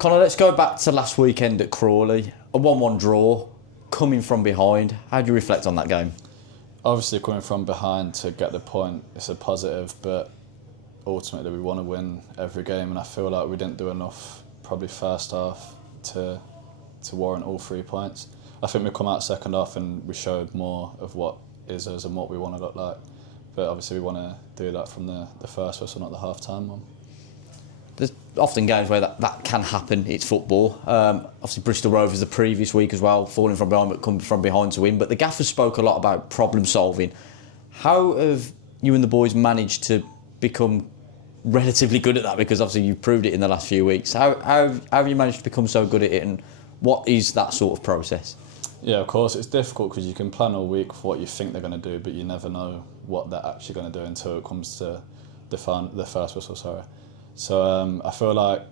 Connor, let's go back to last weekend at Crawley. A 1-1 draw, coming from behind. How do you reflect on that game? Obviously, coming from behind to get the point, it's a positive, but ultimately we want to win every game, and I feel like we didn't do enough, probably first half, to warrant all 3 points. I think we come out second half and we showed more of what is us and what we want to look like. But obviously we want to do that from the first whistle, not the half-time one. There's often games where that can happen. It's football. Obviously Bristol Rovers the previous week as well, falling from behind but coming from behind to win. But the gaffers spoke a lot about problem solving. How have you and the boys managed to become relatively good at that? Because obviously you've proved it in the last few weeks. How have you managed to become so good at it, and what is that sort of process? Yeah, of course, it's difficult because you can plan all week for what you think they're going to do, but you never know what they're actually going to do until it comes to the first whistle. So I feel like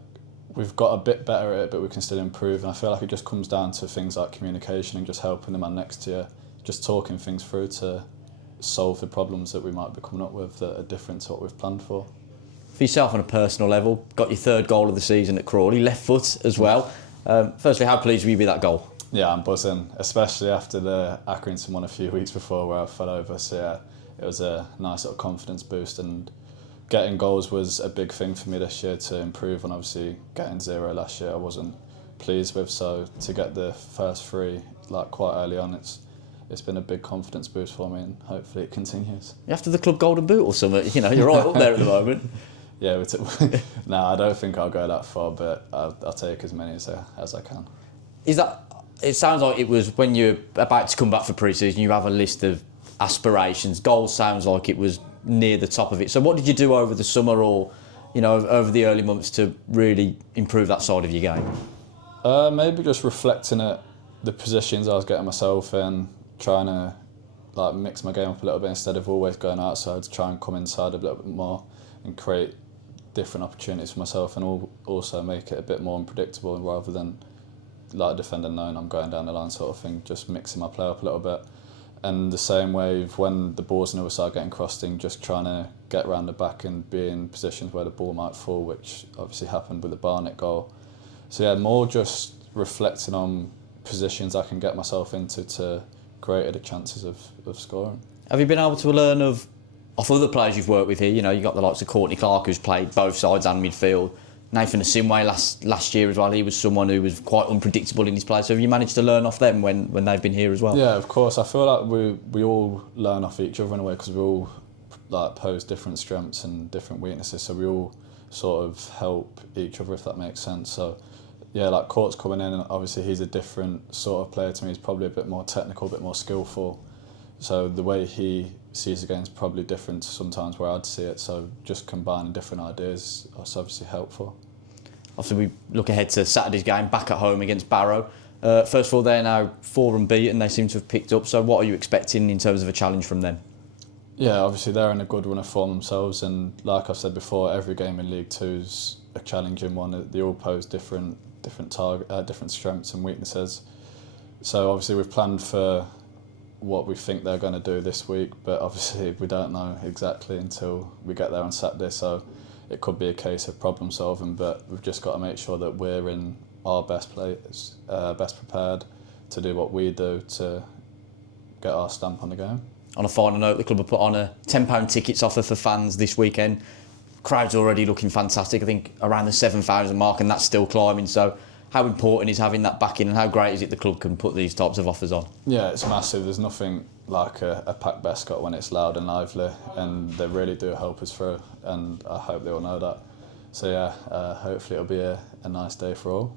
we've got a bit better at it, but we can still improve. And I feel like it just comes down to things like communication and just helping the man next to you, just talking things through to solve the problems that we might be coming up with that are different to what we've planned for. For yourself on a personal level, got your third goal of the season at Crawley, left foot as well. Firstly, how pleased were you with that goal? Yeah, I'm buzzing, especially after the Accrington one a few weeks before where I fell over. So yeah, it was a nice little confidence boost, and getting goals was a big thing for me this year to improve on. Obviously, getting 0 last year I wasn't pleased with, so to get the first 3 like quite early on, it's been a big confidence boost for me, and hopefully it continues. You after the club golden boot or something? You know, you're right up there at the moment. Yeah, no, I don't think I'll go that far, but I'll take as many as I can. Is that? It sounds like it was when you're about to come back for pre-season, you have a list of aspirations. Goals sounds like it was near the top of it. So what did you do over the summer or, you know, over the early months to really improve that side of your game? Maybe just reflecting at the positions I was getting myself in, trying to like mix my game up a little bit instead of always going outside, to try and come inside a little bit more and create different opportunities for myself, and also make it a bit more unpredictable rather than like a defender knowing I'm going down the line sort of thing, just mixing my play up a little bit. And the same way when the ball's on the other side getting crossed in, just trying to get around the back and be in positions where the ball might fall, which obviously happened with the Barrett goal. So yeah, more just reflecting on positions I can get myself into to greater the chances of scoring. Have you been able to learn off other players you've worked with here? You know, you've got the likes of Courtney Clark, who's played both sides and midfield. Nathan Asimwe last year as well, he was someone who was quite unpredictable in his play. So have you managed to learn off them when they've been here as well? Yeah, of course. I feel like we all learn off each other in a way, because we all like pose different strengths and different weaknesses. So we all sort of help each other, if that makes sense. So yeah, like Court's coming in, and obviously he's a different sort of player to me. He's probably a bit more technical, a bit more skillful. So the way he sees the game is probably different to sometimes where I'd see it. So just combining different ideas is obviously helpful. Obviously, we look ahead to Saturday's game back at home against Barrow. First of all, they're now 4 unbeaten. They seem to have picked up. So what are you expecting in terms of a challenge from them? Yeah, obviously they're in a good run of form themselves, and like I've said before, every game in League Two's a challenging one. They all pose different strengths and weaknesses. So obviously we've planned for what we think they're going to do this week, but obviously we don't know exactly until we get there on Saturday. So it could be a case of problem solving, but we've just got to make sure that we're in our best place, best prepared to do what we do to get our stamp on the game. On a final note, the club have put on a £10 tickets offer for fans this weekend. Crowd's already looking fantastic. I think around the 7,000 mark, and that's still climbing. So how important is having that backing, and how great is it the club can put these types of offers on? Yeah, it's massive. There's nothing like a packed Bescot when it's loud and lively, and they really do help us through, and I hope they all know that. So yeah, hopefully it'll be a nice day for all.